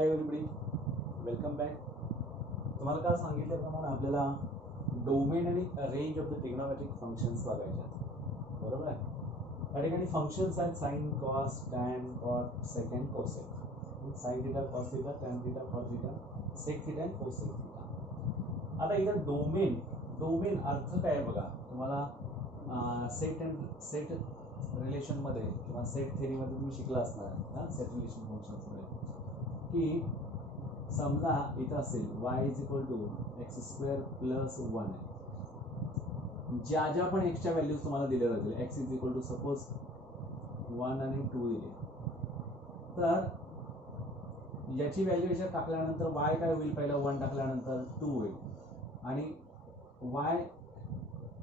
Hi everybody, welcome back. तुम्हाला काल सांगितल्याप्रमाणे आपल्याला डोमेन आणि range of the trigonometric functions बघायचे आहेत, बरोबर आहे. त्या ठिकाणी फंक्शन्स आहेत sine, cos, tan, cot, second, cosec. Sine theta, cos theta, tan theta, cot theta, sec theta आणि कोसेक थिटा. आता इथं डोमेन अर्थ काय आहे बघा. तुम्हाला सेट रिलेशनमध्ये किंवा सेट थेरीमध्ये तुम्ही शिकला असणार आहे सेट रिलेशन फंक्शन्समध्ये, की समजा इथं असेल y is equal to x square plus 1 आहे. ज्या पण एक्सच्या व्हॅल्यूज तुम्हाला दिल्या जातील, x is equal to suppose 1 आणि 2 दिले, तर याची व्हॅल्यू याच्यात टाकल्यानंतर y काय होईल, पहिला 1 टाकल्यानंतर 2 होईल. आणि y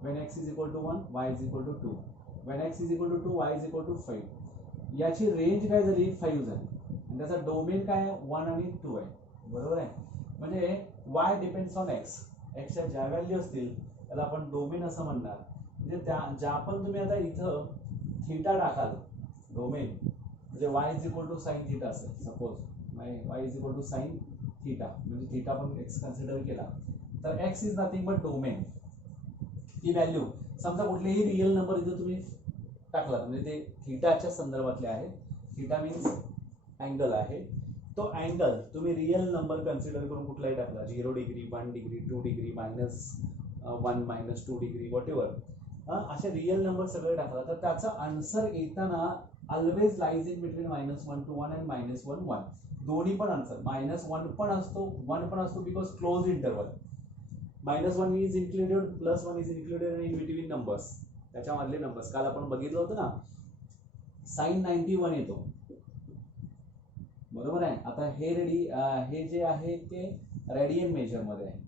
when x is equal to 1 y is equal to 2, when x is equal to 2 y is equal to 5. याची रेंज काय झाली, 5 झाली. आणि त्याचा डोमेन काय आहे, 1 आणि 2 आहे, बरोबर आहे. म्हणजे y डिपेंड्स ऑन x. एक्सच्या ज्या व्हॅल्यू असतील त्याला आपण डोमेन असं म्हणणार. म्हणजे ज्या पण तुम्ही आता इथं थिटा टाकाल, डोमेन म्हणजे y is equal to sine theta असेल suppose, y is equal to sine theta, म्हणजे थिटा पण x कन्सिडर केला तर x is nothing but domain. ती व्हॅल्यू समजा कुठलेही रिअल नंबर इथं तुम्ही टाकला, म्हणजे ते थिटाच्या संदर्भातले आहे. थिटा मीन्स अँगल आहे. तो अँगल तुम्ही रिअल नंबर कन्सिडर करून कुठलाही टाकला, 0 degree, 1 degree, 2 degree, -1 -2 degree, what ever, असे रिअल नंबर सगळे टाकला तर त्याचा आन्सर येताना always lies in between -1 to 1 and -1 1. दोन्ही पण आन्सर -1 पण असतो, 1 पण असतो, because close interval. -1 is included, +1 is included in between numbers, त्याच्यामधले नंबर्स. काल आपण बघितलं होतं ना, साइन 91 येतो, बरोबर आहे. आता हे जे आहे ते रेडियन मेजरमध्ये आहे.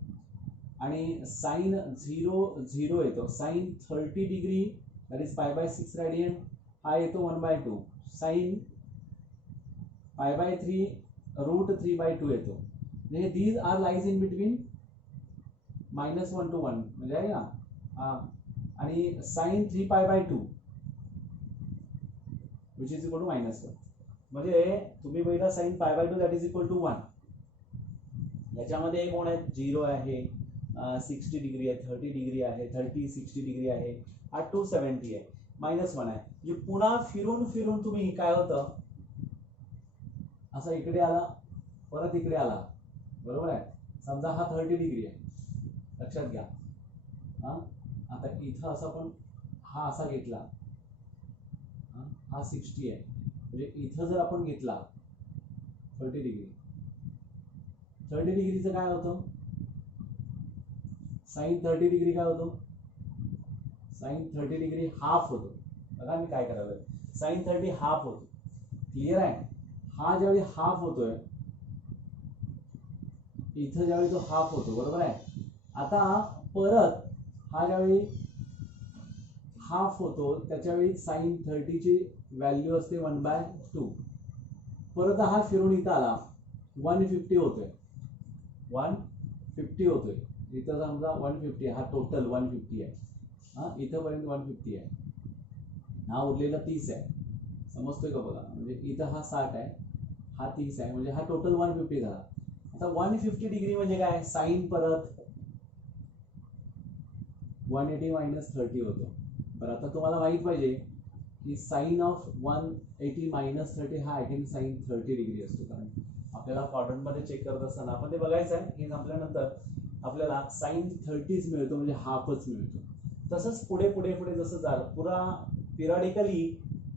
आणि साइन 0 येतो, sine 30 degree that is π/6 radian, हा येतो 1/2. साइन π/3 √3/2 येतो. म्हणजे these are lies in between -1 to 1, म्हणजे आहे ना. आणि sine 3π/2 which is equal to -1. म्हणजे तुम्ही बघितला sine π/2 that is equal to 1. याच्यामध्ये कोण आहे, 0 आहे, 60 डिग्री आहे, 30 डिग्री आहे, 60 डिग्री आहे, हा 270 आहे, -1 आहे. म्हणजे पुन्हा फिरून तुम्ही काय होतं, असं इकडे आला, परत इकडे आला, बरोबर आहे. समजा हा 30 डिग्री आहे, लक्षात घ्या. आता इथं असं पण हा असा घेतला, हा 60 आहे, म्हणजे इथं जर आपण घेतला 30 डिग्रीचं काय होतं, साइन 30 डिग्री काय होतो, साइन 30 डिग्री हाफ होतो. बघा मी काय करायला, साइन 30 हाफ होतो, क्लिअर आहे. हा ज्यावेळी हाफ होतोय, इथं ज्यावेळी तो हाफ होतो, बरोबर आहे. आता परत हा ज्यावेळी हाफ होतो त्याच्यावेळी साइन 30 ची व्हॅल्यू असते 1/2. परत हा फिरून इथं आला, 150 होतोय, 150 होतोय. इथं समजा 150, हा टोटल 150 आहे, इथंपर्यंत 150 आहे, हा उरलेला 30 आहे, समजतोय का बघा. म्हणजे इथं हा 60 आहे, हा 30 आहे, म्हणजे हा टोटल 150 झाला. आता 150 डिग्री म्हणजे काय, साइन परत 180 - 30 होतो. बरं, आता तुम्हाला माहित पाहिजे की साइन ऑफ 180 - 30 हा अगेन साइन 30 डिग्री असतो. कारण आपल्याला क्वाड्रंटमध्ये चेक करत असताना आपण ते बघायचं आहे. हे संपल्यानंतर आपल्याला साइन 30 मिळतो, म्हणजे हाफच मिळतो. तसंच पुढे जसं झालं, पुरा पिरियडिकली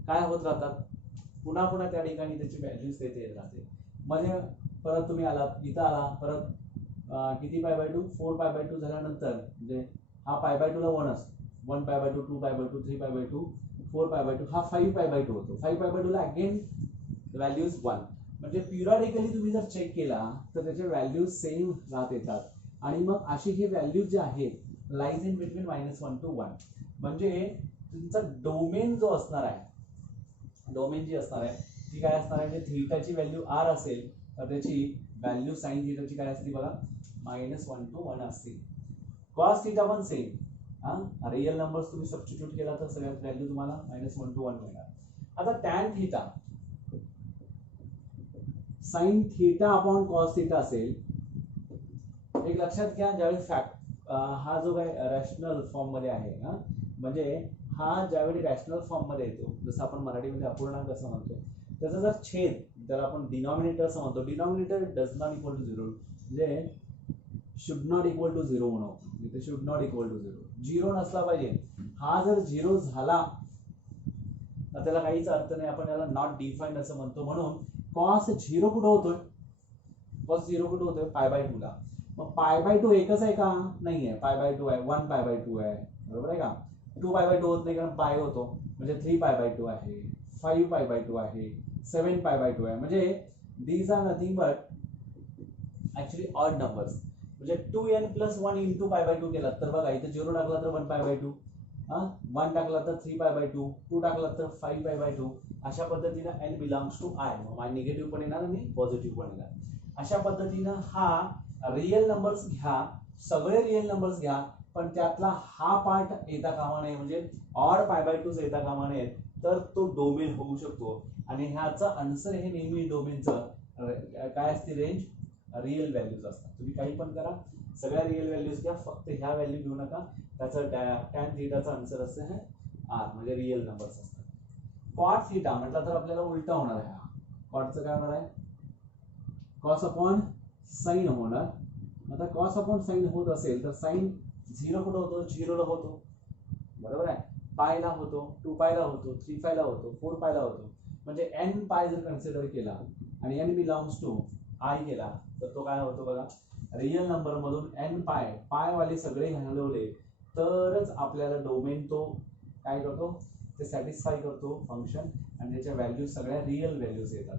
काय होत राहतात, पुन्हा त्या ठिकाणी त्याची व्हॅल्यूज तेथे येत राहते. म्हणजे परत तुम्ही आलात, इथं आला, परत किती π/2, 4π/2 झाल्यानंतर म्हणजे हा π/2 ला 1 असतो, 1π/2, 2π/2, 3π/2, 4π/2, हा 5π/2 होतो. 5π/2 ला अगेन व्हॅल्यूज 1. म्हणजे पिरियडिकली तुम्ही जर चेक केला तर त्याचे व्हॅल्यूज सेम राहत येतात. आणि मग अशी ही व्हॅल्यूज जे आहेत लाईज इन बिटवीन -1 to 1. म्हणजे तुमचा डोमेन जो असणार आहे, डोमेन जी असणार आहे ती काय असणार आहे, म्हणजे थीटाची व्हॅल्यू r असेल तर त्याची व्हॅल्यू साइन थीटाची काय असते बघा, -1 to 1 असते. कॉस थीटा पण सेम. रिअल नंबर्स तुम्ही सबस्टिट्यूट केला तर सगळ्यात व्हॅल्यू तुम्हाला -1 to 1 मिळणार. आता tan theta sine theta upon cos theta असेल. एक लक्षात घ्या, ज्यावेळी हा जो काय रॅशनल फॉर्म मध्ये आहे ना, म्हणजे हा ज्यावेळी रॅशनल फॉर्म मध्ये येतो, जसं आपण मराठीमध्ये अपूर्णांक असं म्हणतो, त्याचा जर छेद, त्याला आपण डिनॉमिनेटर असं म्हणतो, denominator does not equal to 0, म्हणजे शुड नॉट इक्वल टू 0 म्हणून, इथे शुड नॉट इक्वल टू 0, 0 नसला पाहिजे. हा जर 0 झाला तर त्याला काहीच अर्थ नाही, आपण त्याला नॉट डिफाईन्ड असं म्हणतो. म्हणून कॉस 0 कुठं होतोय, कॉस 0 कुठं होतोय, π/2 ला. मग π/2 एकच आहे का, नाही आहे, π/2 आहे, 1π/2 आहे, बरोबर आहे का. 2π/2 होत नाही कारण पाय होतो, म्हणजे 3π/2 आहे, 5π/2 आहे, 7π/2 आहे. म्हणजे these are nothing but actually odd numbers. म्हणजे 2n+1 इंटू π/2 केला तर बघा इथे 0 टाकला तर 1π/2, 1 टाकला तर 3π/2, 2 टाकला तर 5π/2. अशा पद्धतीनं n बिलॉंग्स टू आय, मग निगेटिव्ह पण येणार आणि पॉझिटिव्ह पण येणार. अशा पद्धतीनं हा रिअल नंबर्स घ्या, सगळे रिअल नंबर्स घ्या, पण त्यातला हा पार्ट येता कामा नये, म्हणजे ऑड π/2 येता कामा नये, तर तो डोमेन होऊ शकतो. आणि ह्याचं आन्सर हे नेहमी डोमेनचं काय असते, रेंज रिअल व्हॅल्यूज असतात. तुम्ही काही पण करा, सगळ्या रिअल व्हॅल्यूज घ्या, फक्त ह्या व्हॅल्यू घेऊ नका. त्याचं टॅन थीटाचा आन्सर असतं हे आर, म्हणजे रिअल नंबर्स असतात. कॉट थीटा म्हटलं तर आपल्याला उलटा होणार आहे. कॉटचं काय होणार आहे, कॉस अपॉन साइन होणार. आता कॉस अपॉन साइन होत असेल तर साइन 0 कुठं होतो, 0 ला होतो, बरोबर आहे. पाय ला होतो, 2π ला होतो, 3π ला होतो, 4π ला होतो. म्हणजे n π जर कन्सिडर केला आणि n बिलॉंग्स टू आय केला तर तो काय होतो बघा, रिअल नंबर मधून n π वाले सगळे घालवले तरच आपल्याला डोमेन तो काय करतो, ते सॅटिस्फाय करतो फंक्शन, आणि त्याच्या व्हॅल्यूज सगळ्या रिअल व्हॅल्यूज येतात.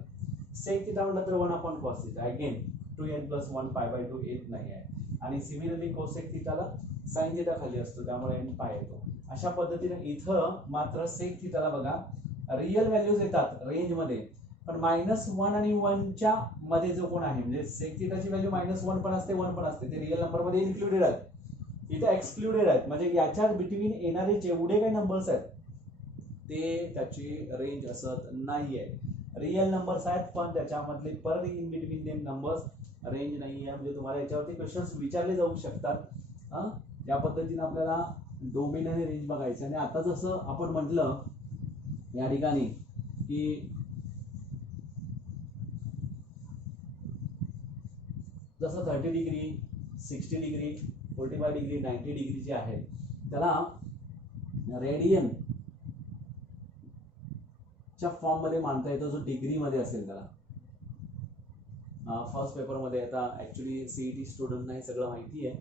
सेक थिटा म्हटलं तर 1 cos थिटा, अगेन 2n+1 π/2 येत नाही आहे. आणि सिमिलरली कोसेक थिटाला साइन थिटा खाली असतो, त्यामुळे n π येतो. अशा पद्धतीने इथं मात्र सेक थिटाला बघा रिअल व्हॅल्यूज येतात रेंज मध्ये, पण -1 आणि 1च्या मध्ये जो कोण आहे, म्हणजे सेक थिटाची व्हॅल्यू -1 पण असते, 1 पण असते, ते रिअल नंबर मध्ये इन्क्लुडेड आहेत, इथे एक्सक्लुडेड आहेत. म्हणजे याच्या बिटवीन येणारे जेवढे काही नंबर्स आहेत ते त्याची रेंज असत नाहीये. रिअल नंबर्स आहेत पण त्याच्यामधले पर in between them numbers range नाही आहे. म्हणजे तुम्हाला याच्यावरती क्वेश्चन्स विचारले जाऊ शकतात. या पद्धतीने आपल्याला डोमेन आणि रेंज बघायचं. आणि आता जसं आपण म्हटलं या ठिकाणी की जसं 30 डिग्री, 60 डिग्री, 45 डिग्री, 90 डिग्री जे आहे त्याला रेडियन च्या फॉर्म मध्ये मांडता येतो, जो डिग्री मध्ये असेल त्याला. फर्स्ट पेपर मध्ये आता ऍक्च्युली सीईटी स्टुडंटना हे सगळं माहिती आहे,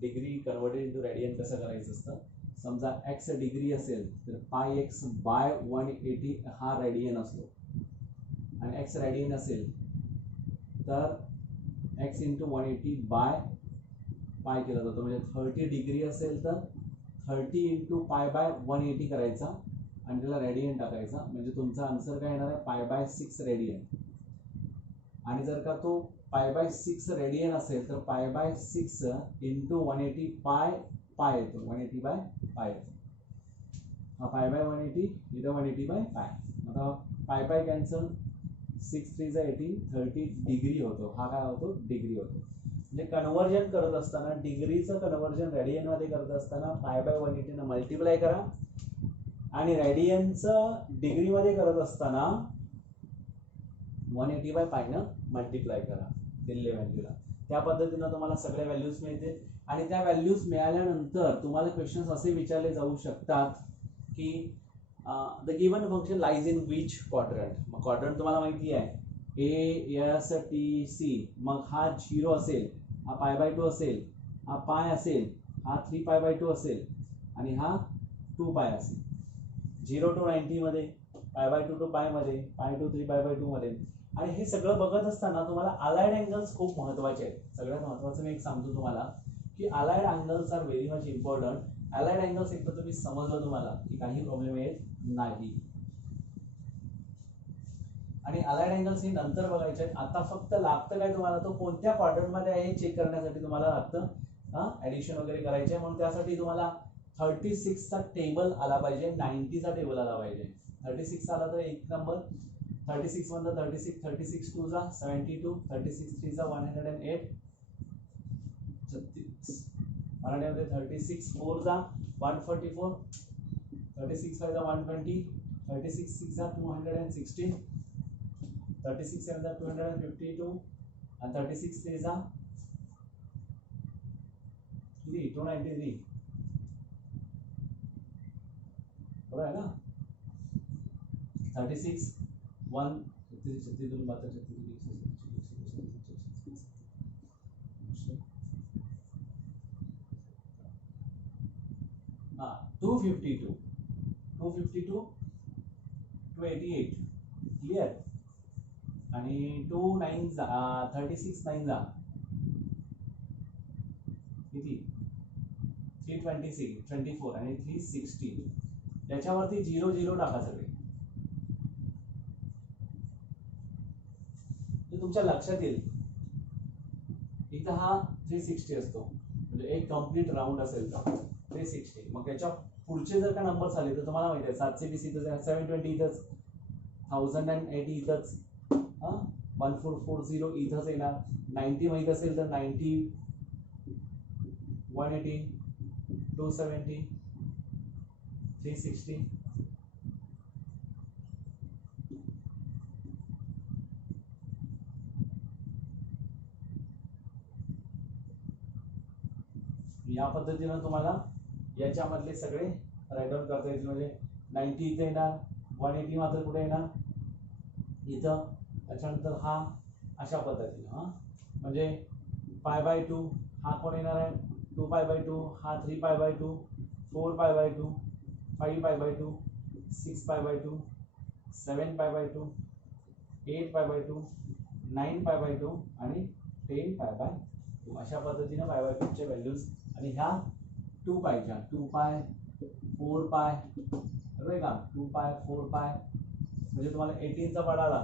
डिग्री कन्वर्टेड इंटू रेडियन कसं करायचं असतं. समजा x डिग्री असेल तर πx/180 हा रेडियन असतो, आणि x रेडियन असेल तर x × 180/π केला जातो. म्हणजे 30 डिग्री असेल तर 30 × π/180 करायचा आणि त्याला रेडियन टाकायचा, म्हणजे तुमचा आन्सर काय येणार आहे, π/6 रेडियन. आणि जर का तो π/6 रेडियन असेल तर π/6 × 180π येतो, 180/π येतो. हा π/180, इथं 180/π. आता π कॅन्सल, 6 3 = 18, 30 डिग्री होतो. हा काय होतो, डिग्री होतो. म्हणजे कन्व्हर्जन करत असताना, डिग्रीचं कन्व्हर्जन रेडियन मध्ये करत असताना π/180 न मल्टिप्लाय करा, आणि रेडियनचं डिग्री मध्ये करत असताना 180/π न मल्टिप्लाय करा दिलेल्या व्हॅल्यूला. त्या पद्धतीनं तुम्हाला सगळ्या व्हॅल्यूज मिळतील. आणि त्या व्हॅल्यूज मिळाल्यानंतर तुम्हाला क्वेश्चन्स असे विचारले जाऊ शकतात की the given function lies in which quadrant. मग क्वाड्रंट तुम्हाला माहिती आहे, ASTC. मग हा 0 असेल, हा π/2 असेल, हा π असेल, हा 3π/2 असेल, आणि हा 2π असेल. 0 to 90 मध्ये, π/2 to π मध्ये, π to 3π/2 मध्ये. आणि हे सगळं बघत असताना तुम्हाला अलाइड अँगल्स खूप महत्वाचे आहेत. सगळ्यात महत्वाचं मी एक सांगतो तुम्हाला की allied angles are very much important. Allied angles एकदा तुम्ही समजलं तुम्हाला की काही प्रॉब्लेम येत नाही. आणि अलाइड अँगल्स हे नंतर बघायचे आहेत. आता फक्त लागतं काय तुम्हाला, तो कोणत्या क्वाड्रंट मध्ये आहे चेक करण्यासाठी तुम्हाला लागतं ऍडिशन वगैरे करायचे. म्हणून त्यासाठी तुम्हाला 36 चा टेबल आला पाहिजे, 90 चा टेबल आला पाहिजे. 36 आला तर 1 नंबर, 36 1 36, 36 2 72, 36 3 108, 36 मराठीमध्ये 36 4 144, 36 5 120, 36 6 216, 36 7 252, and 36 3 293. बरोबर आहे ना. 36 1 36 2 252 252 288 क्लियर. आणि 2 9 36 9 किती 326 24 आणि 360. याच्यावरती 0 0 टाका सगळे. ते तुमच्या लक्षात येईल. एकदा हा 360 असतो म्हणजे एक कंप्लीट राऊंड असेल तर 360. मग त्याच्या पुढचे जर का नंबर्स आले तर तुम्हाला माहिती आहे 720 इथंच आहे, 720 इथंच, 1080 इथंच, 1440 इथंच येणार. 90 माहित असेल तर 90 180 270 360. या पद्धतीनं तुम्हाला याच्यामधले सगळे राईट डाऊन करता येतील. म्हणजे 90 इथे येणार, 180 मात्र कुठे येणार इथं. त्याच्यानंतर हा अशा पद्धतीनं म्हणजे π/2 हा कोण येणार आहे 2π/2, हा 3π/2, 4π/2, 5π/2, 6π/2, 7π/2, 8π/2, 9π/2 आणि 10π/2. अशा पद्धतीनं π/2 चे व्हॅल्यूज. आणि ह्या 2π च्या 2π 4π बरोबर आहे का 2π 4π म्हणजे तुम्हाला 18 चा पडाला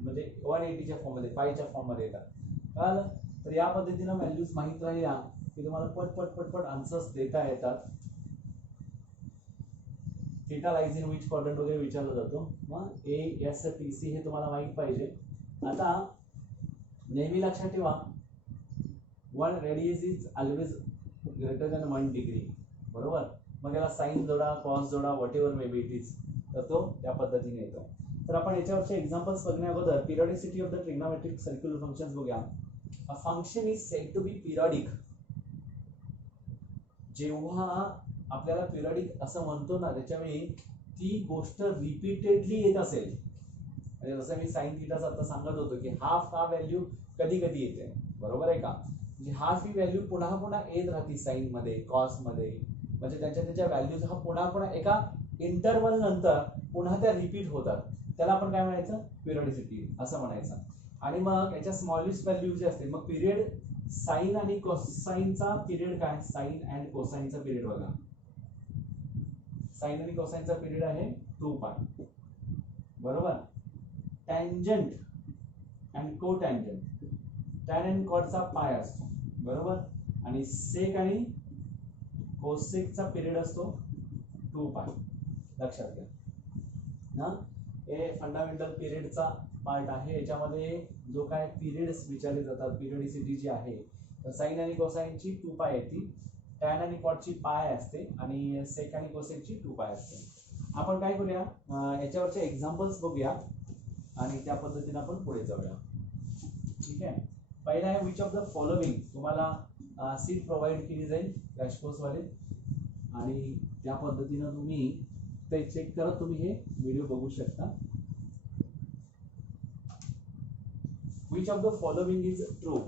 म्हणजे 180 च्या फॉर्म मध्ये पायच्या फॉर्म मध्ये येतात. कळलं. तर या पद्धतीनं व्हॅल्यूज माहित राहिल्या की तुम्हाला पटपट आन्सर्स देता येतात. Theta lies in which quadrant वगैरे विचारला जातो. मग ए एस टी सी हे तुम्हाला माहित पाहिजे. आता नेहमी लक्षात ठेवा 1 radius is always greater than 1 degree. बरोबर. मग याला साइन जोडा, कॉस जोडा, what ever may be it is, तर तो त्या पद्धतीने येतो. तर आपण याच्यावरचे एक्झाम्पल्स बघण्या अगोदर periodicity of the trigonometric circular functions बघूया. A function is said to be periodic. जेव्हा आपल्याला पिरियडिक असं म्हणतो ना त्याच्यावेळी ती गोष्ट रिपीटेडली येत असेल. म्हणजे जसं मी साइन थीटाचा आता सांगत होतो की हाफ हा व्हॅल्यू कधी कधी येते. बरोबर आहे का. म्हणजे हाफ ही व्हॅल्यू पुन्हा पुन्हा येत राहते साइन मध्ये, कॉस मध्ये. म्हणजे त्याच्या व्हॅल्यूज हा पुन्हा एका इंटरवल नंतर पुन्हा त्या रिपीट होतात. त्याला आपण काय म्हणायचं पिरियडिसिटी असं म्हणायचं. आणि मग याच्या स्मॉलेस्ट व्हॅल्यू जे असते मग पिरियड साइन आणि कोसाइनचा पिरियड काय साइन अँड कोसाइनचा पिरियड बघा. साइन आणि कोसाइनचा पिरियड आहे 2π. बरोबर. Tangent and cotangent tan and कॉटचा पाय असतो. बरोबर. आणि सेक आणि कोसेकचा पिरियड असतो 2π. लक्षात घ्या ना. हे फंडामेंटल पिरियडचा पार्ट आहे. याच्यामध्ये जो काय पिरियड्स विचारले जातात पिरियडिसिटी जी आहे तर साइन आणि कोसाइनची 2π येते, टॅन आणि कॉटची पाय असते आणि सेक आणि कोसेकची 2π असते. आपण काय करूया याच्यावरचे एक्झाम्पल्स बघूया आणि त्या पद्धतीने आपण पुढे जाऊया. ठीक आहे. पहिला आहे विच ऑफ द फॉलोइंग. तुम्हाला सीट प्रोव्हाइड केली जाईल क्रॅश कोर्स वाले आणि त्या पद्धतीनं तुम्ही ते चेक करत तुम्ही हे व्हिडिओ बघू शकता. Which of the following is true?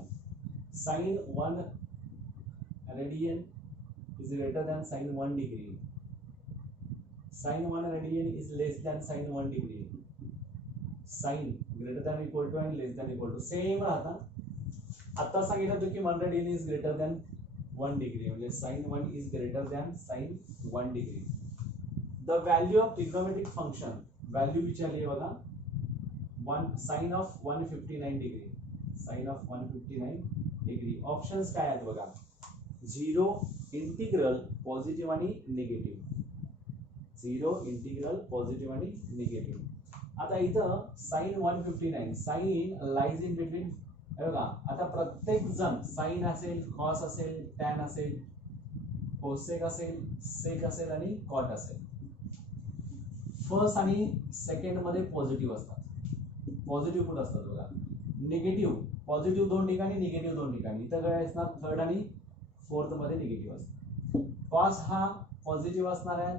Sin 1 radian is greater than sin 1 degree. Sin 1 radian is less than sin 1 degree. Sin greater than equal to and less than equal to same राहता. आता सांगितलं होतं की 1 radian is greater than 1 degree म्हणजे sin 1 is greater than sin 1 degree. The value of trigonometric function value विचारली आहे बघा. Sine of 159 degree. Sine of 159 degree. Options काय आहेत बघा. 0 इंटिग्रल पॉझिटिव्ह आणि निगेटिव्ह. 0 इंटिग्रल पॉझिटिव्ह आणि निगेटिव्ह. आता इथं sine 159, sine lies in between. हे बघा आता प्रत्येक जण साइन असेल, कॉस असेल, टॅन असेल, कोसेक असेल, सेक असेल आणि कॉट असेल. फर्स्ट आणि सेकंड मध्ये पॉझिटिव्ह असतात. पॉझिटिव्ह कुठं असतात बघा, निगेटिव्ह. पॉझिटिव्ह दोन ठिकाणी, निगेटिव्ह दोन ठिकाणी. इथं काय असणार, थर्ड आणि फोर्थ मध्ये निगेटिव्ह असतात. कॉस हा पॉझिटिव्ह असणार आहे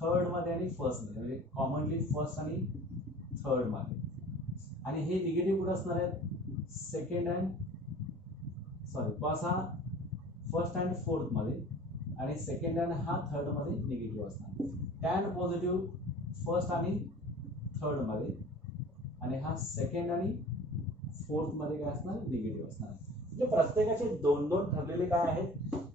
थर्ड मध्ये आणि फर्स्ट मध्ये, म्हणजे कॉमनली फर्स्ट आणि थर्ड मध्ये. आणि हे निगेटिव्ह कुठं असणार आहेत, सेकंड अँड कॉस हा फर्स्ट अँड फोर्थ मध्ये आणि सेकंड अँड हा थर्ड मध्ये निगेटिव्ह असणार. टॅन पॉझिटिव्ह फर्स्ट आणि थर्ड मध्ये आणि हा सेकंड आणि फोर्थ मध्ये काय असणार, निगेटिव्ह असणार. म्हणजे प्रत्येकाचे दोन दोन ठरलेले काय आहेत,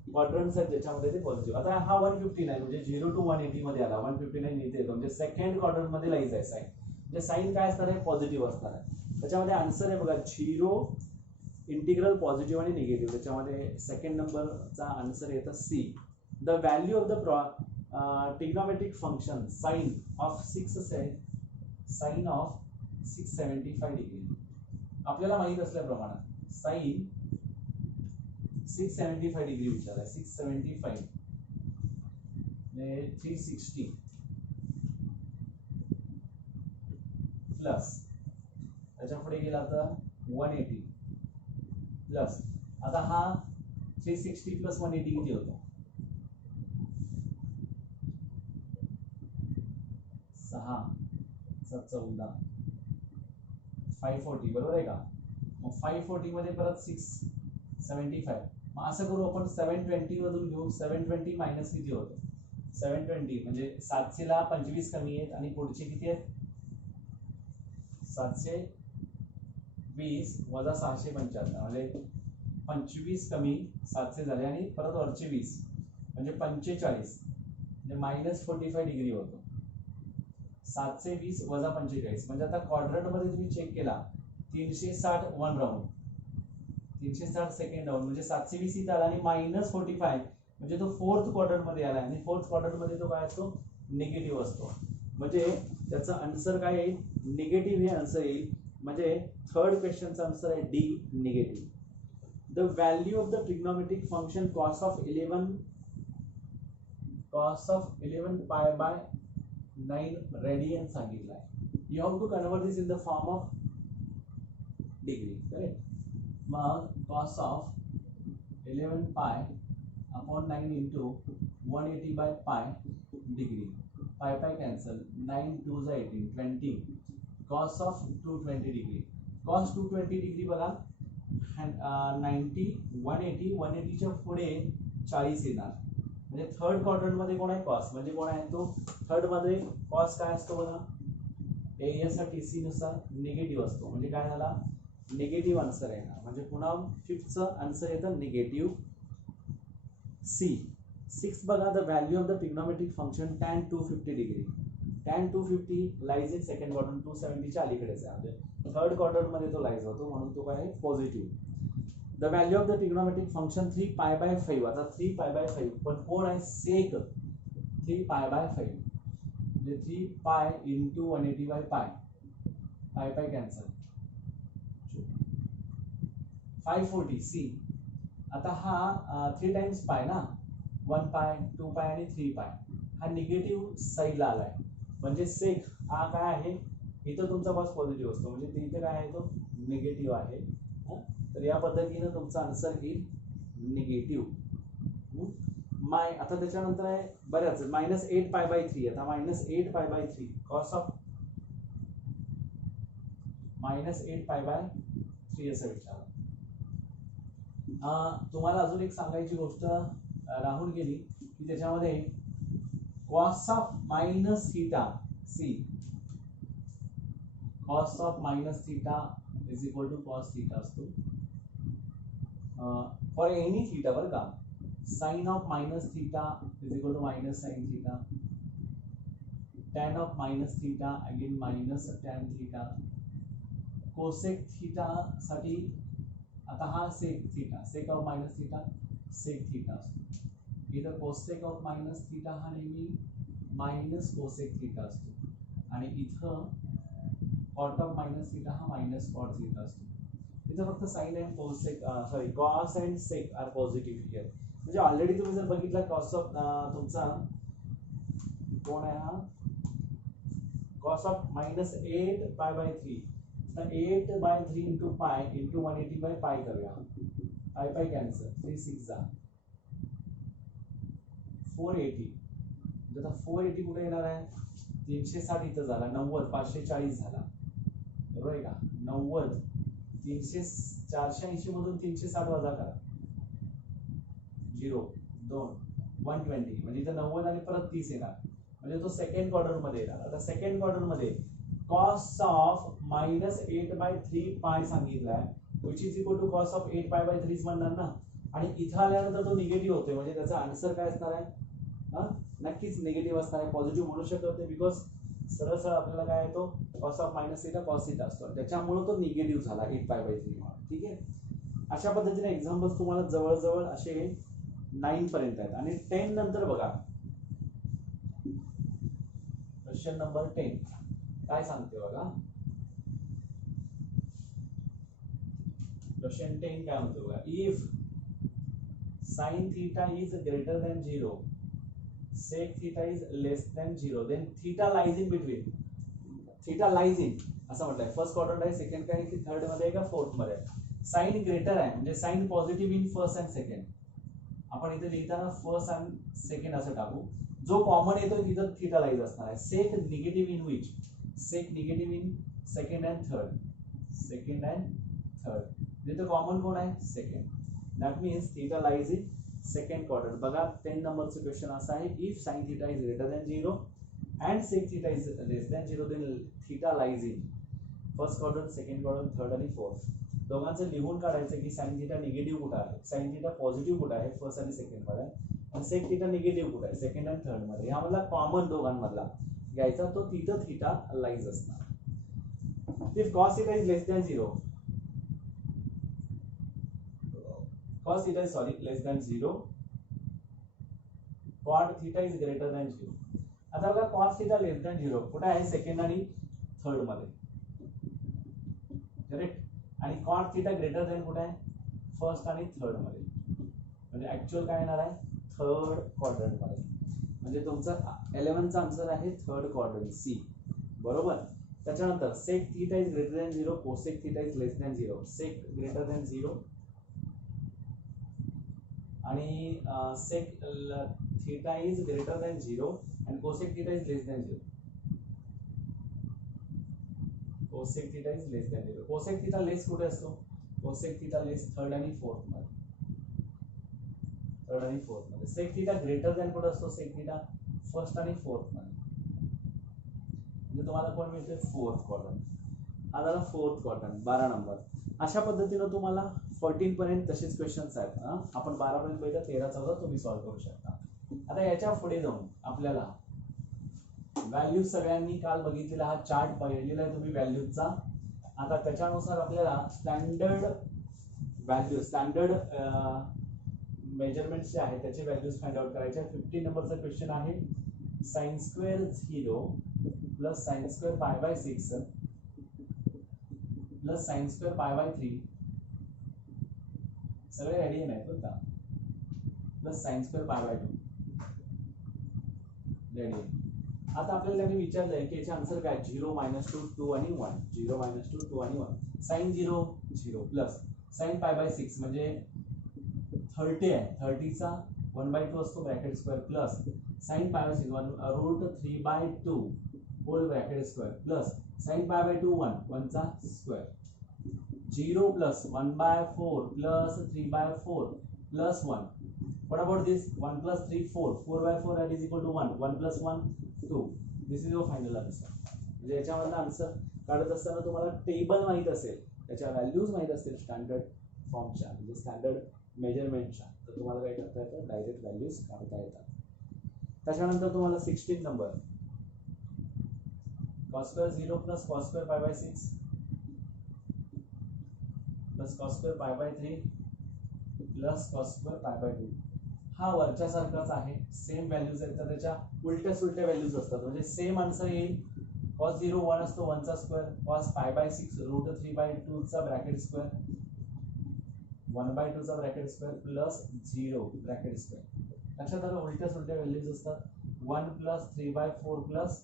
क्वाड्रंट्स आहेत ज्याच्यामध्ये ते पॉझिटिव्ह. आता हा 159 म्हणजे 0 to 180 मध्ये आला, 159 इथे येतो म्हणजे सेकंड क्वाड्रंट मध्ये लाईज आहे साइन. म्हणजे साइन काय असणार आहे, पॉझिटिव्ह असणार आहे. त्याच्यामध्ये आन्सर आहे बघा 0 इंटिग्रल पॉझिटिव्ह आणि निगेटिव्ह. त्याच्यामध्ये सेकंड नंबरचा आन्सर येतं C. The value of the trigonometric function sine of 675 degree. आपल्याला माहित असल्याप्रमाणे साइन 675 डिग्री विचारलाय. 675 म्हणजे 360 प्लस त्याच्या पुढे गेला तर 180 प्लस. आता हा 360 प्लस 180 किती होतो, 6 14 540 बरोबर आहे का. मग 540 मध्ये परत 675. मग असं करू आपण 720 मधून घेऊ. 720 मायनस किती होतं, 720 म्हणजे 700 ला 25 कमी आहेत आणि पुढचे किती आहेत, 720 वजा 675 म्हणजे 25 कमी 700 झाले आणि परत वरचे 20 म्हणजे 45 म्हणजे -45 डिग्री होतो. 720 वजा 45 म्हणजे आता क्वाड्रंट मध्ये तुम्ही चेक केला 360 वन राऊंड, 360 सेकंड राऊंड म्हणजे 720 इथं आला आणि -45 म्हणजे तो फोर्थ क्वाड्रंट मध्ये आला आणि फोर्थ क्वाड्रंट मध्ये तो काय असतो, निगेटिव्ह असतो. म्हणजे त्याचा आन्सर काय येईल, निगेटिव्ह हे आन्सर येईल. म्हणजे थर्ड क्वेश्चनचा आन्सर आहे D, negative. The value of the trigonometric function cos of 11 pi by 9 radian सांगितलं आहे. You have to convert this in the form of degree. Correct. मग cos of 11 pi upon 9 into 180 by pi degree. Pi pi cancel, 9 2 18 20 cos of 220 degree. cos 220 degree बघा 90 180 180 च्या पुढे 40 येणार म्हणजे third quadrant मध्ये कोण आहे, कॉस. म्हणजे कोण आहे तो थर्ड मध्ये, कॉस काय असतो बघा, ASTC नुसार निगेटिव्ह असतो. म्हणजे काय झाला, निगेटिव्ह आन्सर येणार. म्हणजे पुन्हा फिफ्थचं आन्सर येतं निगेटिव्ह सी. 6 बघा, the value of the trigonometric function tan 250 degree. tan 250 lies in second quadrant, 270 च्या अलीकडेच आहे. म्हणजे थर्ड क्वाड्रंट मध्ये तो लाईज होतो म्हणून तो काय आहे, positive. The value of the trigonometric function 3 pi by 5. आता 3 पाय बाय 5 पण कोण आहे, सेक. 3 पाय बाय 5 म्हणजे 3 पाय इंटू 180 बाय पाय, पाय पाय कॅन्सल, 540 सी. आता हा 3 टाइम्स पाय ना, 1 पाय 2 पाय आणि 3 पाय. हा निगेटिव्ह साईडला आलाय म्हणजे सेक हा काय आहे, इथं तुमचा कॉस पॉझिटिव्ह असतो म्हणजे तिथे काय आहे, तो निगेटिव्ह आहे. तर या पद्धतीनं तुमचा आन्सर येईल निगेटिव्ह. आता त्याच्यानंतर आहे बऱ्याच -8 पाय बाय 3. आता -8 pi by 3 cos of -8 pi by 3 असं विचारलं. तुम्हाला अजून एक सांगायची गोष्ट राहून गेली की त्याच्यामध्ये cos of minus theta see, cos of minus theta is equal to cos theta असतो फॉर एनी थीटा बरं का. Sine of minus theta is equal to minus sine theta, tan of minus theta again minus tan theta, cosec theta साठी आता हा sec theta, sec of minus theta sec theta असतो. इथं cosec of minus theta हा नेहमी minus cosec theta असतो आणि इथं कॉट ऑफ मायनस थिटा हा मायनस कॉट थिटा असतो. इथं फक्त sine and cosec sorry cos and sec are positive here. म्हणजे ऑलरेडी तुम्ही जर बघितलं कॉस ऑफ तुमचा कोण आहे हा कॉस ऑफ मायनस 8 पाय/3. तर 8/3 इंटू पाय इंटू 180 बाय पाय करूया. पाय पाय कॅन्सल 3 6 जा 480. आता 480 कुठे येणार आहे 360 इथं झाला 90 540 झाला बरोबर आहे का 90 300 480 मधून 360 वजा करा 0 2 120 म्हणजे इथं 90 आणि परत 30 येणार म्हणजे तो सेकंड क्वार्टर मध्ये येणार. आता सेकंड क्वार्टर मध्ये कॉस ऑफ मायनस 8/3 पाय सांगितलाय which is equal to cos of 8 पाय/3 म्हणणार ना. आणि इथं आल्यानंतर तो निगेटिव्ह होतोय म्हणजे त्याचा आन्सर काय असणार आहे नक्कीच निगेटिव्ह असणार आहे. पॉझिटिव्ह म्हणू शकत नाही बिकॉज सरळ सरळ आपल्याला काय येतो cos of minus theta cos theta असतो त्याच्यामुळे तो निगेटिव्ह झाला 8 पाय/3. ठीक आहे. अशा पद्धतीने एक्झाम्पल्स तुम्हाला जवळजवळ असे 9 पर्यंत आहेत. आणि 10 नंतर बघा क्वेश्चन नंबर 10 काय सांगते बघा. क्वेश्चन 10 काय म्हणतो बघा. If sin theta is greater than 0 sec theta is less than 0 then theta lies in between. theta lies in असं म्हटलंय. फर्स्ट क्वाड्रंट आहे सेकंड काय की थर्ड मध्ये आहे का फोर्थ मध्ये आहे. साइन ग्रेटर आहे म्हणजे sine positive in first and second. आपण इथे लिहिताना फर्स्ट अँड सेकंड असं टाकू. जो कॉमन येतो तिथं थीटा लाईज असणार आहे. Sec negative in which sec negative in second and third second and third जिथं कॉमन कोण आहे second. That means theta lies in second quadrant. बघा 10 नंबरचं क्वेश्चन असं आहे. If sine theta is greater than 0 and sec theta is less than 0 then theta lies in first quadrant second quadrant third आणि fourth. दोघांचं लिहून काढायचं की sine theta negative कुठं आहे साइन थीटा पॉझिटिव्ह कुठं आहे फर्स्ट आणि सेकंड मध्ये आणि सेक थीटा निगेटिव्ह कुठं आहे सेकंड आणि थर्ड मध्ये. ह्यामधला कॉमन दोघांमधला घ्यायचा तो तिथं थीटा लाईज असणार. If cos theta is less than 0 cos theta is less than 0 cot theta is greater than 0. आता बघा cos theta less than 0 कुठे आहे सेकंड आणि थर्ड मध्ये करेक्ट. आणि cot theta greater than कुठे आहे फर्स्ट आणि थर्ड मध्ये म्हणजे ऍक्च्युअल काय येणार आहे थर्ड क्वाड्रंट मध्ये. म्हणजे तुमचा 11 चा आन्सर आहे थर्ड क्वाड्रंट सी बरोबर. त्याच्यानंतर sec theta is greater than 0 cosec theta is less than 0. sec greater than 0 आणि sec theta is greater than 0 and cosec theta is less than 0. cosec theta is less than 0. cosec theta less कुठे असतो cosec theta less third आणि fourth मध्ये third आणि fourth मध्ये. sec theta greater than कुठे असतो sec theta first आणि fourth मध्ये. म्हणजे तुम्हाला कोण मिळते फोर्थ क्वाड्रंट. हा झाला फोर्थ क्वाड्रंट 12 नंबर. अशा पद्धतीनं तुम्हाला 14 पर्यंत तसेच क्वेश्चन्स आहेत. आपण 12 पर्यंत बघितलं 13 14 तुम्ही सॉल्व्ह करू शकता. आता याच्या पुढे जाऊन आपल्याला व्हॅल्यू सगळ्यांनी काल बघितलेला हा चार्ट पाहिलेला आहे तुम्ही व्हॅल्यूचा. आता त्याच्यानुसार आपल्याला स्टँडर्ड व्हॅल्यू स्टँडर्ड मेजरमेंट्स जे आहेत त्याचे व्हॅल्यूज फाइंड आउट करायचे. 15 नंबरचा क्वेश्चन आहे sin square 0 plus sin square π/6 plus sin square π/3 सगळे रेडी नाही बरं का प्लस sin स्क्वेअर π/2 रेडी. आता आपल्याला त्यांनी विचारलंय की याचे आन्सर काय 0 -2 2 आणि 1 0 -2 2 आणि 1. sin 0 0 प्लस sin π/6 म्हणजे 30 आहे 30 चा 1/2 असतो bracket square plus sin π/6 √3/2 whole bracket square plus sin π/2 1 चा square 0 plus 1/4 plus 3/4 plus 1. What about this 1 plus 3 4 4/4 that is equal to 1 1 plus 1 2. This is your final answer. म्हणजे याच्यामधला answer काढत असताना तुम्हाला table माहित असेल त्याच्या व्हॅल्यूज माहित असतील स्टँडर्ड फॉर्मच्या म्हणजे स्टँडर्ड मेजरमेंटच्या तर तुम्हाला काय करता येतं डायरेक्ट व्हॅल्यूज काढता येतात. त्याच्यानंतर तुम्हाला 16 number cos square 0 plus cos square π/6 plus cos square π/3 plus cos square π/2. हा वरच्या सारखाच आहे सेम व्हॅल्यूज आहेत तर त्याच्या उलट्या सुलट्या व्हॅल्यूज असतात म्हणजे सेम आन्सर येईल cos 0 1 असतो 1 चा square, cos pi by 6 root 3/2 चा ब्रॅकेट स्क्वेअर, 1/2 चा bracket square plus 0 bracket square. लक्षात आलं उलट्या सुलट्या व्हॅल्यूज असतात. 1 plus 3/4 plus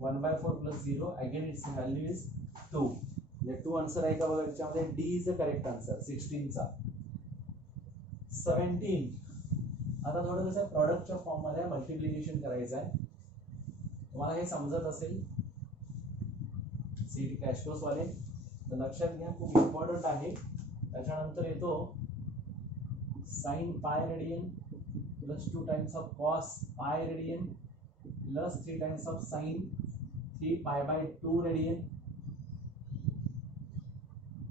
1/4 plus 0 again it's value is 2. म्हणजे 2 आन्सर आहे का बघा याच्यामध्ये. D is the correct answer 16 चा. 17 आता थोडं कसं प्रॉडक्टच्या फॉर्म मध्ये मल्टिप्लिकेशन करायचं आहे. तुम्हाला हे समजत असेल सीडी कॅश फ्लोज वाले तर लक्षात घ्या, खूप इम्पॉर्टंट आहे. त्याच्यानंतर येतो sine pi radian plus 2 times of cos pi radian plus 3 times of sine 3π/2 radian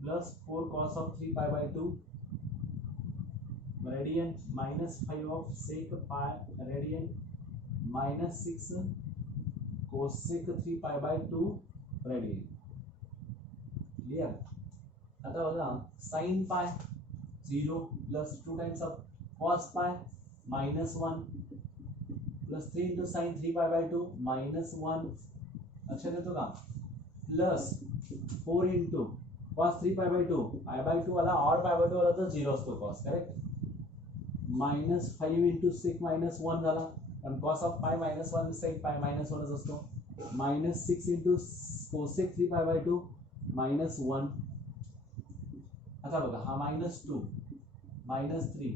plus 4 cos of 3π/2 radian minus 5 of sec pi radian minus 6 cosec 3π/2 radian. Clear. आता बघा sine pi 0 plus 2 times of cos pi minus 1 plus 3 into sine 3π/2 minus 1. लक्षात येतो का. Plus 4 into cos 3π/2 π/2 वाला और π/2 वाला तर 0 असतो cos correct. Minus 5 into sec minus 1 झाला आणि cos of pi minus 1 sec pi minus 1 असतो. Minus 6 into cosec 3π/2 minus 1. आता बघा हा minus 2 minus 3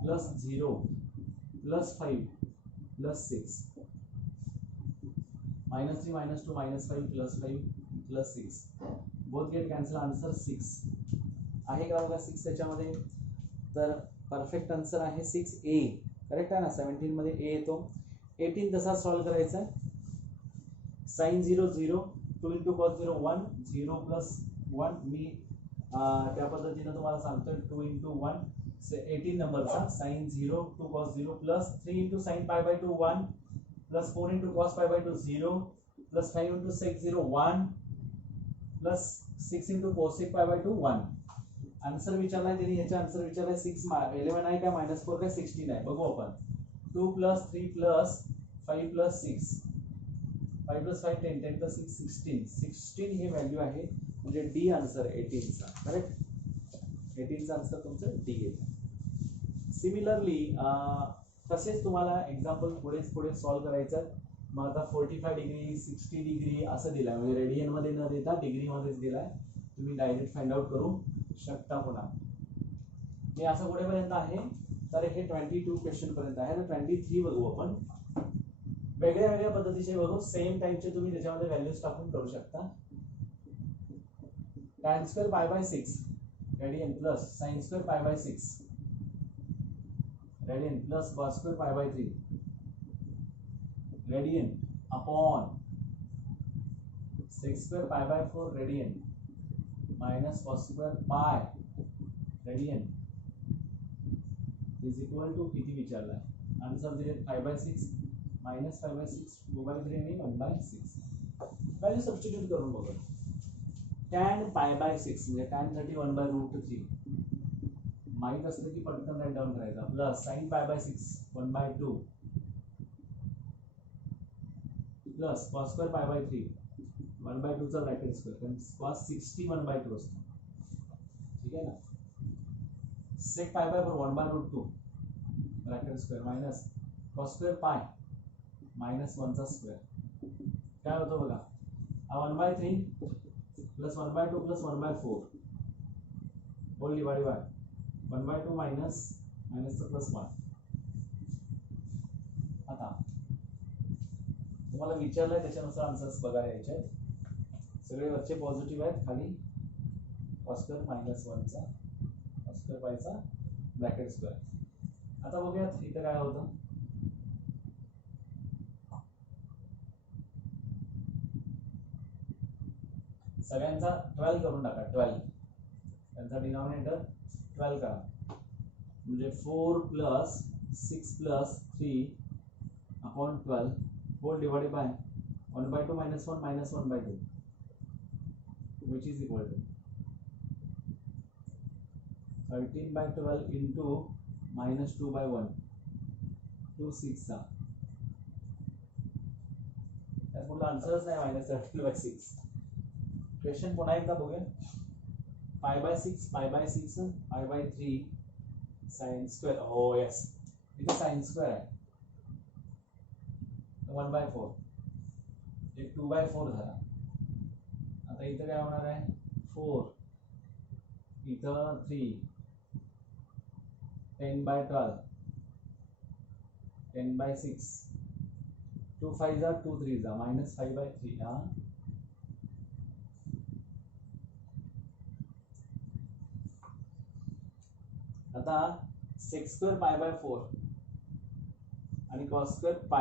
plus 0 plus 5 plus 6 minus 3 minus 2 minus 5 plus 5 plus 6 both get cancel. Answer 6 आहे का बघा. 6 त्याच्यामध्ये तर परफेक्ट आन्सर आहे 6A. करेक्ट आहे ना. 17 मध्ये A येतो. 18 तसा सॉल्व करायचा आहे. साइन 0 0 2 इंटू कॉस 0 1 0 प्लस 1 मी त्या पद्धतीने तुम्हाला सांगतोय 2 इंटू 1 18 नंबरचा sine 0 2 cos 0 plus 3 into sine π/2 1 plus 4 into cos π/2 0 plus 5 into sec 0 1 plus 6 into cosec π/2 1. Answer विचारलाय त्यांनी. याचा आन्सर विचारलाय 6 11 आहे का मायनस 4 काय 16 आहे बघू आपण. 2 plus 3 plus 5 plus 6 5 plus 5 10 10 plus 6 16 16 ही व्हॅल्यू आहे. म्हणजे डी आन्सर 18 चा. करेक्ट. 18 चा आन्सर तुमचं डी आहे. सिमिलरली तसेच तुम्हाला एक्झाम्पल पुढे सॉल्व करायचं. मग आता 45 डिग्री 60 डिग्री असं दिलाय म्हणजे रेडियन मध्ये न देता डिग्री मध्येच दिलाय. तुम्ही डायरेक्ट फाइंड आउट करू शकता. पुन्हा हे असं कुठेपर्यंत आहे तर हे 22 क्वेश्चन पर्यंत आहे. तर 23 बघू आपण. वेगळ्या वेगळ्या पद्धतीचे बघू. सेम टाइमचे तुम्ही त्याच्यामध्ये व्हॅल्यूज टाकून करू शकता. tan square π/6 radian plus sin square π/6 radian plus cos square π/3 radian upon sec square π/4 radian minus cos square pi radian is equal to किती विचारलाय. आन्सर दिले 5/6 माइनस 5/6 2/3 आणि 1/6. व्हॅल्यू सबस्टिट्यूट करून बघा. tan π/6 म्हणजे tan साठी 1/√3 माहित असलं की पटकन राईट डाऊन करायचा. Plus sin π/6 1/2 plus cos square π/3 1/2 चा ब्रॅकेट स्क्वेअर कारण cos 60 1/2 असतो. ठीक आहे ना. sec π/4 1/√2 bracket square minus cos square pi minus 1 चा स्क्वेअर काय होतो बघा. 1/3 plus 1/2 plus 1/4 whole divide by 1/2 minus चा प्लस 1. आता तुम्हाला विचारलंय त्याच्यानुसार आन्सर्स बघा यायचे. सगळे वरचे पॉझिटिव्ह आहेत. खाली cos स्क्वेअर माइनस 1 चा cos स्क्वेअर पायचा ब्रॅकेट स्क्वेअर. आता बघूया इथे काय होतं. सगळ्यांचा 12 करून टाका. 12 त्यांचा डिनॉमिनेटर 12 करा म्हणजे 4 plus 6 plus 3 upon 12 4 divided by 1/2 minus 1 minus 1/2 which is equal to 13/12 into minus 2/1 2 6 चा कुठला आन्सरच नाही -13/6. क्वेश्चन पुन्हा एकदा बघूया. π/6 π/6 π/3 sin स्क्वेअर. हो यस, इथे sin स्क्वेअर आहे. 1/4 एक 2/4 झाला. आता इथं काय होणार आहे 4, इथं 3, 10/12 10/6 2 5 जा 2 3 जा -5/3. हा आता sec स्क्वेअर π/4 आणि cos स्क्वेअर π.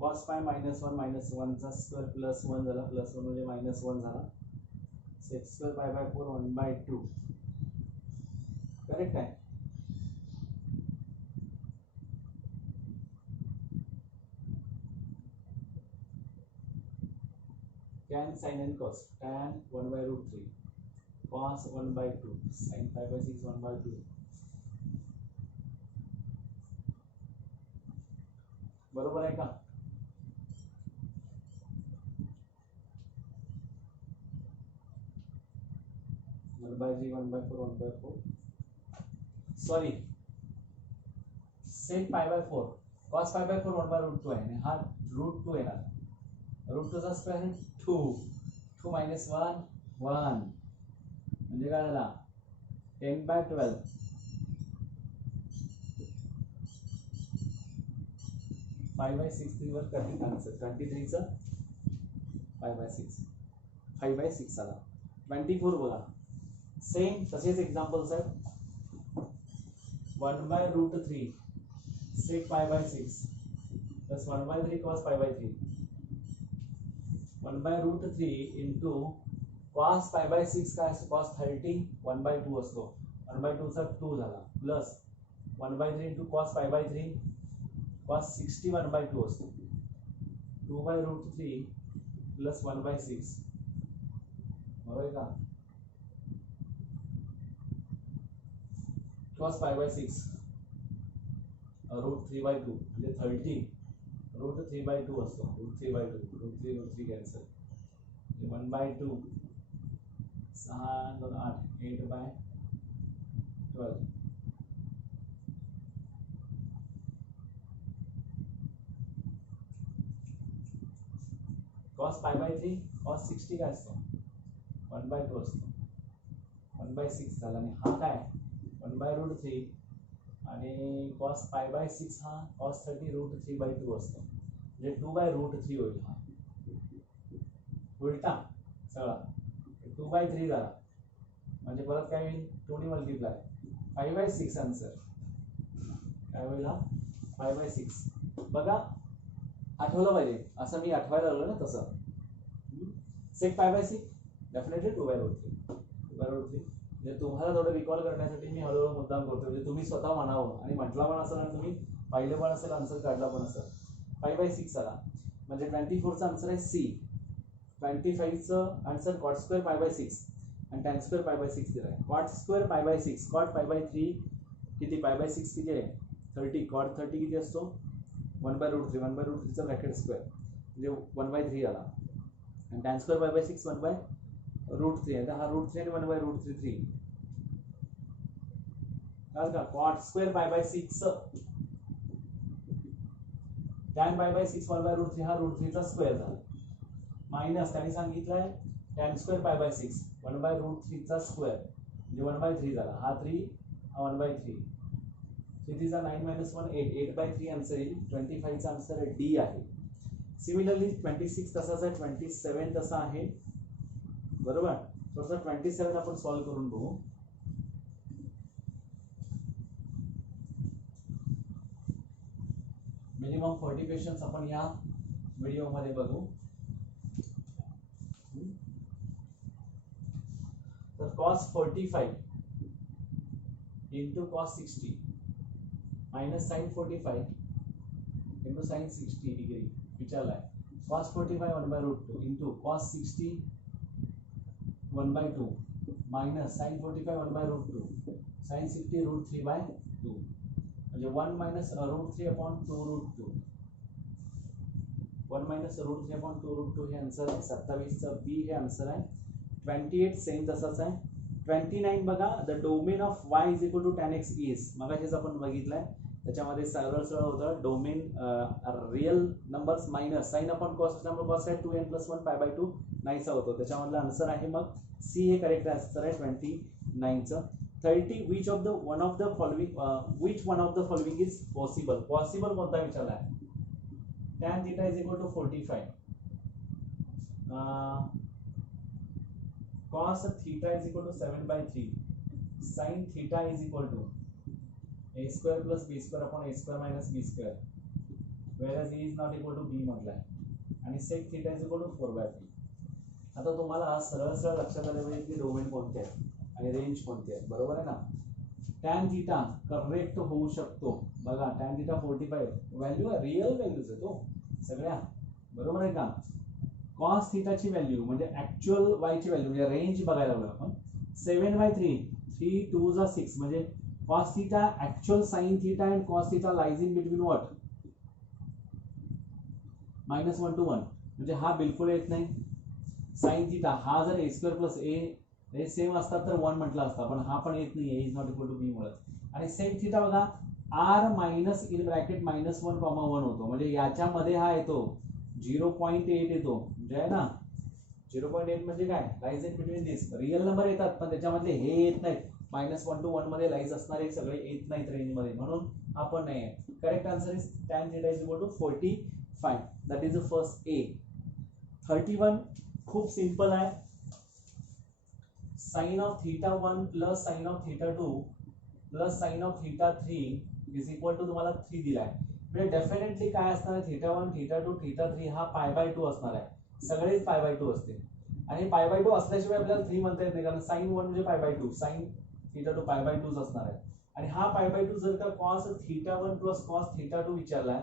cos π -1 चा स्क्वेअर +1 झाला, +1 म्हणजे -1 झाला. sec स्क्वेअर π/4 1/2 करेक्ट आहे. tan sin and cos tan 1/√3 cos 1/2 sin 5/6 1/2. बरोबर आहे का? (1/3 1/4 1/4). सॉरी, sec π/4 cos π/4 1/√2 आहे आणि हा √2 येणार. √2 चा स्क्वेअर आहे 2 2 - 1 1 म्हणजे काय झाला 10/12 5/6 वर कटिंग आन्सर 23 चा 5/6 5/6 आला. 24 बघा, सेम तसेच एक्झाम्पल्स आहेत. 1/√3 sec π/6 plus 1/3 cos π/3 1/√3 into cos π/6 काय असतो cos 30 1/2 असतो. 1/2 चा 2 झाला प्लस 1/3 into cos π/3 cos 60 1/2 असतो. 2/√3 plus 1/6 बरोबर का. cos π/6 √3/2 म्हणजे 30 √3/2 असतो. √3/2 √3 कॅन्सल 1/2 6 2 8 8/12 cos π/3 cos 60 काय असतो 1/2 असतो. 1/6 झाला आणि हा काय 1/√3 आणि cos π/6 हा cos 30 √3/2 असतो म्हणजे 2/√3 होईल. हा उलटा सगळा 2/3 झाला म्हणजे परत काय होईल 2 ने मल्टिप्लाय 5/6 आन्सर काय होईल हा 5/6. बघा आठवलं पाहिजे असं मी आठवायला लागलो ना तसं. sec π/6 डेफिनेटली 2/√3 म्हणजे तुम्हाला थोडं रिकॉल करण्यासाठी मी हळूहळू मुद्दाम करतो म्हणजे तुम्ही स्वतः म्हणावं आणि म्हटला पण असेल आणि तुम्ही पाहिलं पण असेल आन्सर काढला पण असेल. 5/6 आला म्हणजे 24 चा आन्सर आहे सी. 25 चं आन्सर cot स्क्वेअर π/6 आणि tan स्क्वेअर π/6 दिलाय. cot स्क्वेअर π/6 cot π/3 किती π/6 किती आहे 30 cot 30 किती असतो 1/√3 1/√3 चा ब्रॅकेट स्क्वेअर म्हणजे 1/3 आला आणि tan स्क्वेअर π/6 1/√3 आहे. हा √3 आणि 1/√3 3 काय का cot स्क्वेअर π/6 tan π/6 1/√3 हा √3 चा स्क्वेअर झाला मायनस त्यांनी सांगितलंय tan स्क्वेअर π/6 1/√3 चा स्क्वेअर म्हणजे 1/3 झाला. हा 3 हा 1/3 3 चा 9 - 1 8 8/3 आन्सर येईल. 25 चा आन्सर डी आहे. सिमिलरली 26 तसाच आहे 27 तसा आहे बरोबर. थोडंसं 27 आपण सॉल्व्ह करून बघू. मिनिमम 40 क्वेश्चन्स आपण या व्हिडिओ मध्ये बघू. तर cos 45 into cos 60 minus sin 45 into sin 60 degree विचारलाय. cos 45 1/√2 into cos 60 1/2 minus sin 45 1/√2 sin 60 √3/2 म्हणजे 1 - √3/2 √2 1 मायनस रूट 3 अपॉन 2 रूट 2 हे आन्सर आहे. 27चा बी हे आन्सर आहे. 28 सेम तसाच आहे. 29 बघा, the domain of y is equal to tan x is, मगाशीच आपण बघितलंय त्याच्यामध्ये सरळ सरळ होतं domain real numbers minus sine upon cos असल्यामुळे कॉस आहे 2n + 1 π/2 नाहीचा होतो. त्याच्यामधला आन्सर आहे मग सी हे करेक्ट आन्सर आहे 29चं. 30 which one of the following is possible. Possible कोणता विचारला आहे? tan theta is equal to 45, cos theta is equal to 7/3, sin theta is equal to a square plus b square upon a square minus b square, whereas a is not equal to b म्हटलं आहे, आणि sec theta is equal to 4/3. आता तुम्हाला सरळ सरळ लक्षात आलं पाहिजे की डोमेन कोणते आहे आणि रेंज कोणती आहे. बरोबर आहे ना? tan थीटा करेक्ट होऊ शकतो. बघा tan थीटा 45 व्हॅल्यू आहे, रिअल व्हॅल्यूज आहे तो सगळ्या. बरोबर आहे का? cos थीटाची व्हॅल्यू म्हणजे ऍक्च्युअल y ची व्हॅल्यू म्हणजे रेंज बघायला लागलो आपण. 7/3 3 2 जा 6 म्हणजे cos theta actual sin theta and cos theta lies in between what? -1 to 1 म्हणजे हा बिलकुल येत नाही. sin थीटा हा जर a स्क्वेअर प्लस a हे सेम असतात तर 1 म्हटलं असतं, पण हा पण येत नाही, a is not equal to b मुळे. आणि sec थीटा बघा r मायनस इन ब्रॅकेट -1, 1 होतो म्हणजे याच्यामध्ये हा येतो 0.8 येतो म्हणजे आहे ना 0.8 म्हणजे काय? Lies in between this. Real number येतात पण त्याच्यामध्ये हे येत नाहीत. -1 to 1 मध्ये लाइज असणारे सगळे येत नाहीत रेंज मध्ये, म्हणून हा पण नाही आहे. Correct answer is tan theta is equal to 45. That is the first A. 31 खूप सिंपल आहे. sin of theta 1 plus sin of theta 2 plus sin of theta 3 is equal to तुम्हाला 3 दिलाय. म्हणजे डेफिनेटली काय असणार आहे? theta 1 theta 2 theta 3 हा π/2 असणार आहे. सगळेच π/2 असते आणि π/2 असल्याशिवाय आपल्याला 3 म्हणता येत नाही, कारण sin 1 म्हणजे π/2, sin theta 2 π/2 असणार आहे. आणि हा π/2 जर का cos theta 1 plus cos theta 2 विचारलाय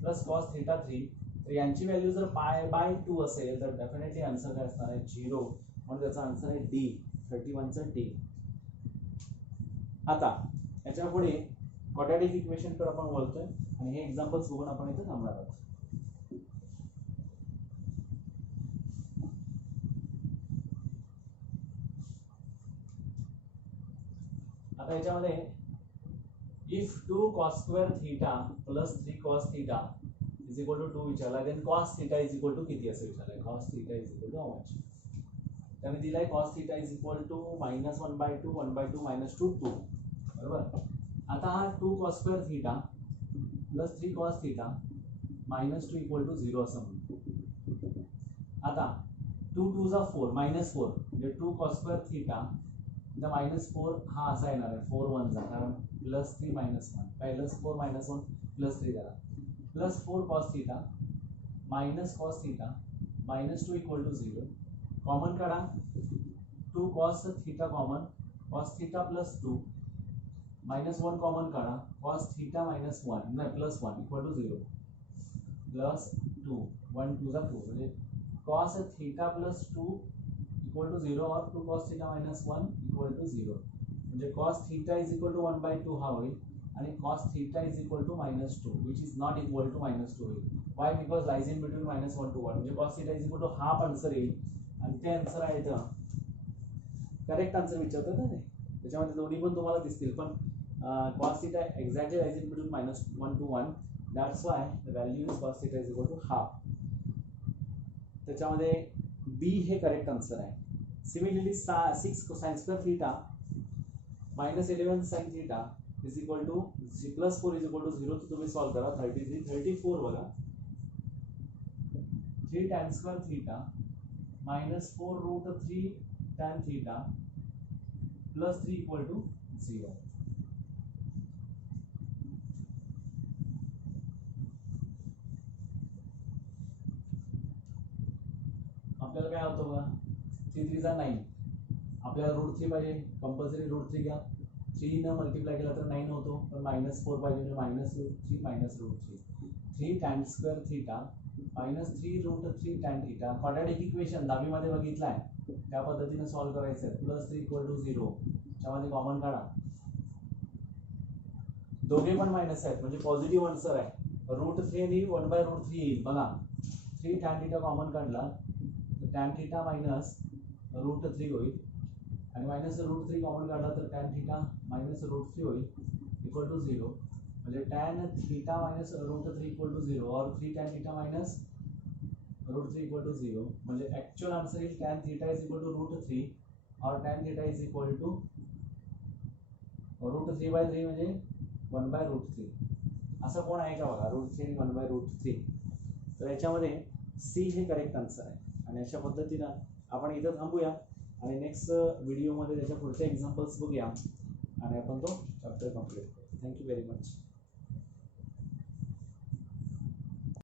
प्लस cos theta 3, तर यांची व्हॅल्यू जर π/2 असेल तर डेफिनेटली आन्सर काय असणार आहे? 0. म्हणून त्याचा आन्सर आहे डी. 31चं डी. आता याच्या पुढे क्वाड्रॅटिक इक्वेशन कडे आपण वळतोय आणि हे एक्झाम्पल्स बघून आपण इथे थांबणार आहोत. आता याच्यामध्ये if 2 cos square theta plus 3 cos theta is equal to 2 विचारला, then cos theta is equal to किती असं विचारलंय? cos theta is equal to how much? त्याने दिलाय cos theta is equal to -1/2 1/2 -2 2. बरोबर. आता हा 2 cos square theta plus 3 cos theta -2 equal to 0 असं म्हणतो. आता 2 2 जा 4 -4 म्हणजे 2 cos square theta द -4 हा असा येणार आहे 4 1 जा, कारण +3 -1 पहिलंच 4 -1 +3 झाला, +4 cos theta cos theta -2 equal to 0. Common काढा. 2 cos theta common, cos theta plus 2 -1 common काढा, cos theta -1 नाही +1 equal to 0 +2 1 2 जा 2 म्हणजे cos theta plus 2 equal to 0 और 2 cos theta -1 equal to 0 म्हणजे cos theta is equal to 1/2 हा होईल आणि cos theta is equal to -2 which is not equal to -2 होईल. why? because lies in between -1 to 1 म्हणजे cos theta is equal to half answer येईल आणि ते answer आहे तर करेक्ट आन्सर विचारतात ना ते, त्याच्यामध्ये दोन्ही पण तुम्हाला दिसतील, पण cos theta exactly lies in between -1 to 1. that's why the value is cos theta is equal to half. त्याच्यामध्ये बी हे करेक्ट आन्सर आहे. Similarly 6 cosine square theta -11 sin theta is equal to +4 is equal to 0. तर तुम्ही solve करा. 33 34 बघा. 3 tan square theta -4 root 3 tan theta plus 3 equal to 0. आपल्याला काय होतं बघा, 3 3 जा 9, आपल्याला √3 पाहिजे, कंपल्सरी √3 घ्या. 3 न मल्टिप्लाय केला तर 9 होतो, पण -4 पाहिजे म्हणजे -√3 3 tan square theta -3 √3 tan theta. Quadratic equation 10वी मध्ये बघितलाय त्या पद्धतीने सॉल्व करायचं आहे. +3 equal to 0 त्यामध्ये कॉमन काढा. दोघे पण मायनस आहेत म्हणजे पॉझिटिव्ह आन्सर आहे. √3 आणि 1/√3 येईल बघा. 3 tan थिटा कॉमन काढला तर tan थिटा मायनस √3 होईल आणि मायनस √3 कॉमन काढला तर tan थिटा मायनस √3 होईल इक्वल टू 0. म्हणजे tan theta minus √3 equal to 0 और 3 tan theta minus √3 equal to 0. म्हणजे ॲक्च्युअल आन्सर येईल tan theta is equal to √3 और tan theta is equal to √3/3 म्हणजे 1/√3. असं कोण आहे का बघा, √3 आणि 1/√3. तर याच्यामध्ये सी हे करेक्ट आन्सर आहे. आणि अशा पद्धतीनं आपण इथं थांबूया आणि नेक्स्ट व्हिडिओमध्ये त्याच्या पुढचे एक्झाम्पल्स बघूया आणि आपण तो चॅप्टर कंप्लीट करू. Thank you very much.